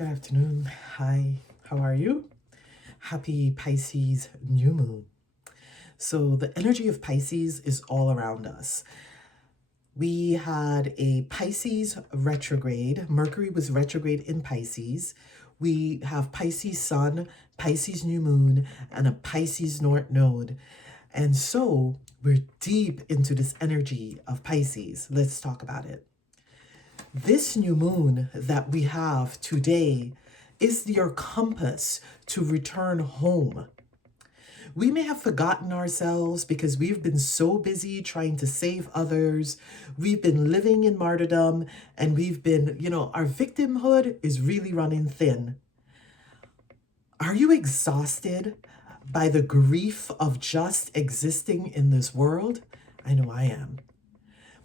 Good afternoon. Hi, how are you? Happy Pisces new moon. So, the energy of Pisces is all around us. We had a Pisces retrograde. Mercury was retrograde in Pisces. We have Pisces sun, Pisces new moon, and a Pisces north node. And so, we're deep into this energy of Pisces. Let's talk about it. This new moon that we have today is your compass to return home. We may have forgotten ourselves because we've been so busy trying to save others. We've been living in martyrdom and we've been, our victimhood is really running thin. Are you exhausted by the grief of just existing in this world? I know I am.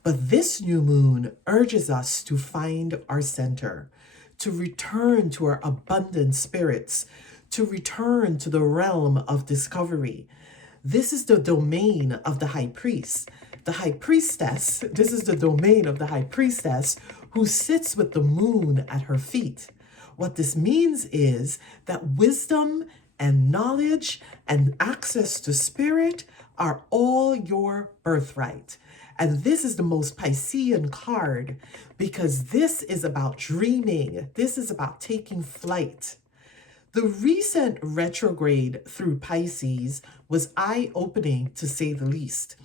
But this new moon urges us to find our center, to return to our abundant spirits, to return to the realm of discovery. This is the domain of the high priest. The high priestess, this is the domain of the high priestess who sits with the moon at her feet. What this means is that wisdom and knowledge and access to spirit are all your birthright. And this is the most Piscean card because this is about dreaming. This is about taking flight. The recent retrograde through Pisces was eye-opening, to say the least.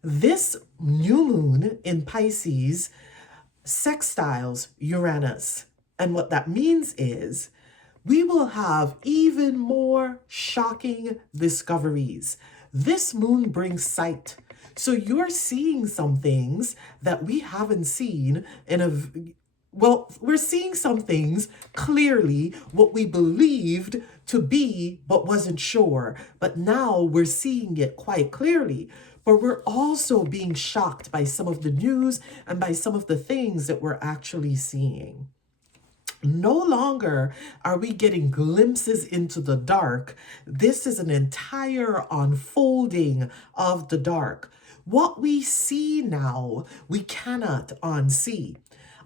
This new moon in Pisces sextiles Uranus. And what that means is we will have even more shocking discoveries. This moon brings sight. So you're seeing some things that we haven't seen we're seeing some things clearly, what we believed to be, but wasn't sure. But now we're seeing it quite clearly. But we're also being shocked by some of the news and by some of the things that we're actually seeing. No longer are we getting glimpses into the dark. This is an entire unfolding of the dark. What we see now, we cannot unsee.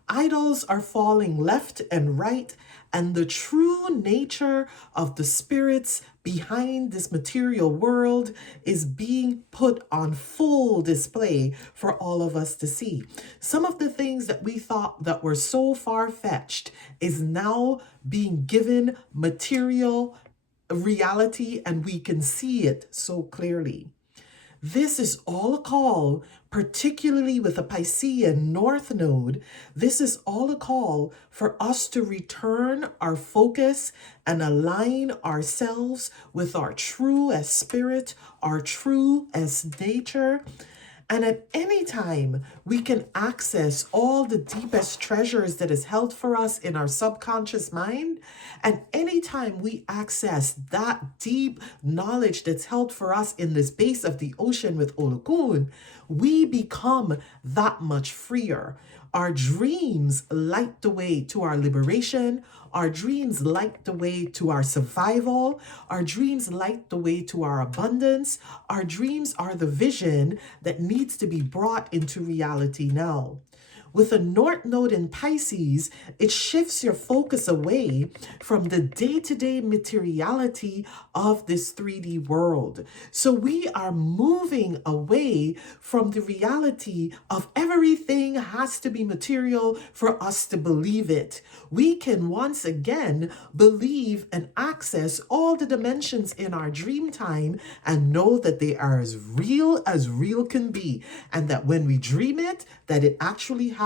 Idols are falling left and right, and the true nature of the spirits behind this material world is being put on full display for all of us to see. Some of the things that we thought that were so far-fetched is now being given material reality, and we can see it so clearly. This is all a call, particularly with a Piscean North Node. This is all a call for us to return our focus and align ourselves with our true as spirit, our true as nature. And at any time, we can access all the deepest treasures that is held for us in our subconscious mind. And anytime we access that deep knowledge that's held for us in this base of the ocean with Olokun, we become that much freer. Our dreams light the way to our liberation. Our dreams light the way to our survival. Our dreams light the way to our abundance. Our dreams are the vision that needs to be brought into reality now. With a North Node in Pisces, it shifts your focus away from the day-to-day materiality of this 3D world. So we are moving away from the reality of everything has to be material for us to believe it. We can once again believe and access all the dimensions in our dream time and know that they are as real can be, and that when we dream it, that it actually happens.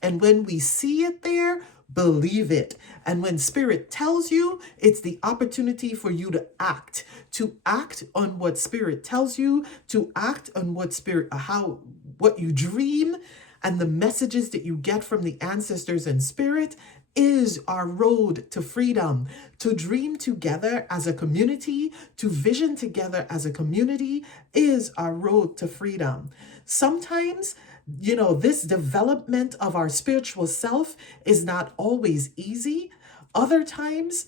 And when we see it there, believe it. And when spirit tells you, it's the opportunity for you to act on what spirit tells you, to act on what you dream, and the messages that you get from the ancestors and spirit is our road to freedom. To dream together as a community, to vision together as a community is our road to freedom. Sometimes, this development of our spiritual self is not always easy. Other times,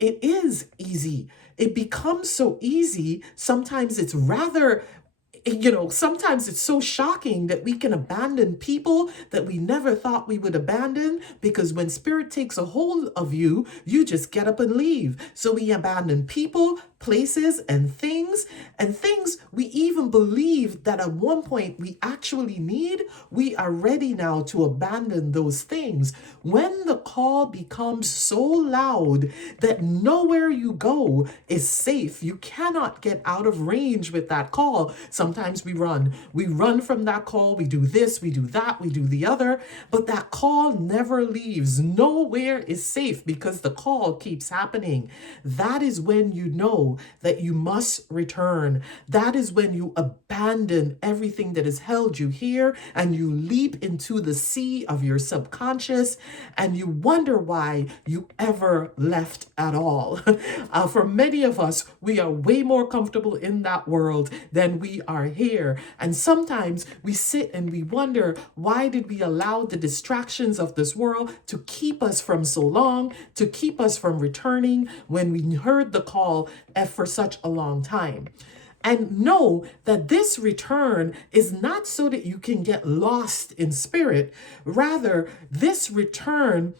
it is easy. It becomes so easy. Sometimes it's rather sometimes it's so shocking that we can abandon people that we never thought we would abandon, because when spirit takes a hold of you, you just get up and leave. So we abandon people, places, and things we even believe that at one point we actually need. We are ready now to abandon those things. When the call becomes so loud that nowhere you go is safe, you cannot get out of range with that call. Sometimes we run from that call. We do this, we do that, we do the other, but that call never leaves. Nowhere is safe because the call keeps happening. That is when you know that you must return. That is when you abandon everything that has held you here and you leap into the sea of your subconscious, and you wonder why you ever left at all. For many of us, we are way more comfortable in that world than we are here. And sometimes we sit and we wonder, why did we allow the distractions of this world to keep us from so long, to keep us from returning when we heard the call for such a long time? And know that this return is not so that you can get lost in spirit. Rather, this return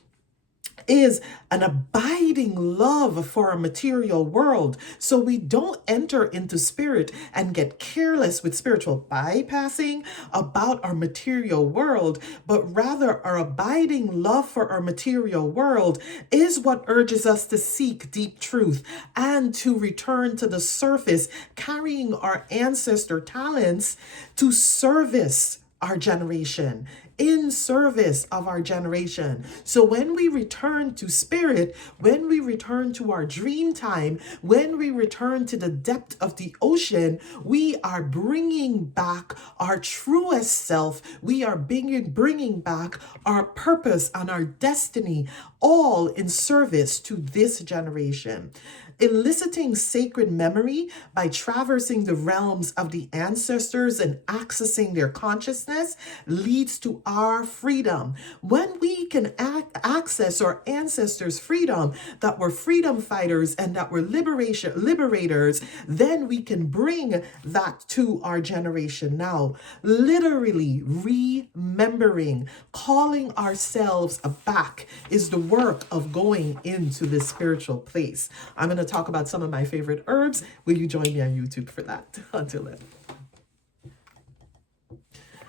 is an abiding love for a material world. So we don't enter into spirit and get careless with spiritual bypassing about our material world, but rather our abiding love for our material world is what urges us to seek deep truth and to return to the surface, carrying our ancestor talents to service our generation, in service of our generation. So when we return to spirit, when we return to our dream time, when we return to the depth of the ocean, we are bringing back our truest self. We are bringing back our purpose and our destiny, all in service to this generation. Eliciting sacred memory by traversing the realms of the ancestors and accessing their consciousness leads to our freedom. When we can access our ancestors' freedom, that were freedom fighters and that were liberators, then we can bring that to our generation now. Literally remembering, calling ourselves back is the work of going into this spiritual place. I'm going to talk about some of my favorite herbs. Will you join me on YouTube for that? Until then.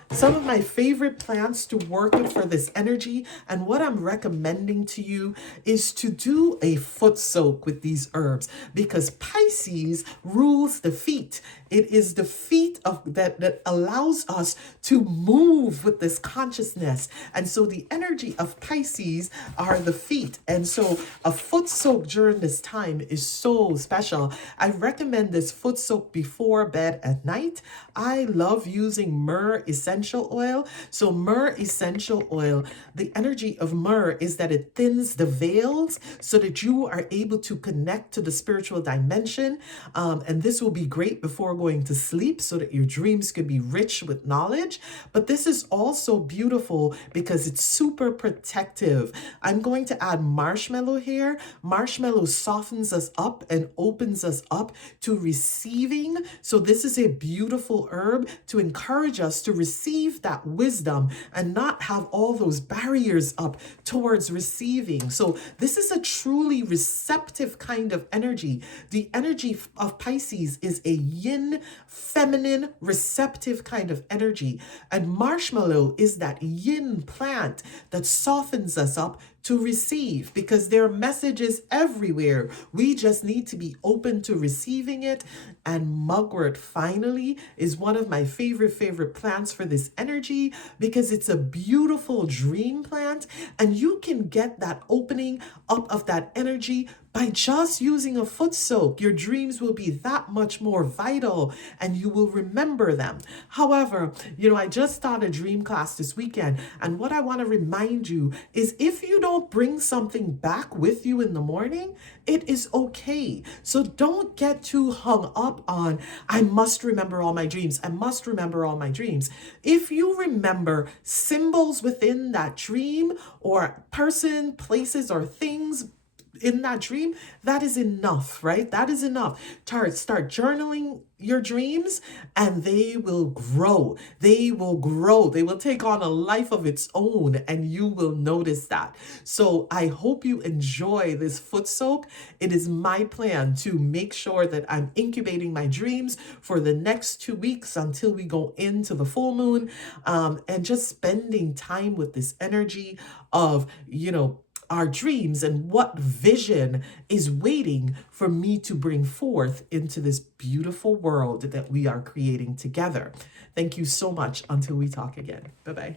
Some of my favorite plants to work with for this energy, and what I'm recommending to you is to do a foot soak with these herbs, because Pisces rules the feet. It is the feet of that allows us to move with this consciousness. And so the energy of Pisces are the feet. And so a foot soak during this time is so special. I recommend this foot soak before bed at night. I love using myrrh essential oil. So myrrh essential oil, the energy of myrrh is that it thins the veils so that you are able to connect to the spiritual dimension. And this will be great before going to sleep so that your dreams could be rich with knowledge. But this is also beautiful because it's super protective. I'm going to add marshmallow here. Marshmallow softens us up and opens us up to receiving. So this is a beautiful herb to encourage us to receive that wisdom and not have all those barriers up towards receiving. So this is a truly receptive kind of energy. The energy of Pisces is a yin, feminine, receptive kind of energy. And marshmallow is that yin plant that softens us up to receive, because there are messages everywhere. We just need to be open to receiving it. And mugwort, finally, is one of my favorite plants for this energy, because it's a beautiful dream plant, and you can get that opening up of that energy by just using a foot soak. Your dreams will be that much more vital and you will remember them. However, I just taught a dream class this weekend, and what I want to remind you is, if you don't bring something back with you in the morning, it is okay. So don't get too hung up on, I must remember all my dreams. I must remember all my dreams. If you remember symbols within that dream, or person, places, or things, in that dream, that is enough, right? That is enough. Start journaling your dreams and they will grow. They will grow. They will take on a life of its own and you will notice that. So I hope you enjoy this foot soak. It is my plan to make sure that I'm incubating my dreams for the next 2 weeks until we go into the full moon, and just spending time with this energy of, our dreams and what vision is waiting for me to bring forth into this beautiful world that we are creating together. Thank you so much. Until we talk again. Bye-bye.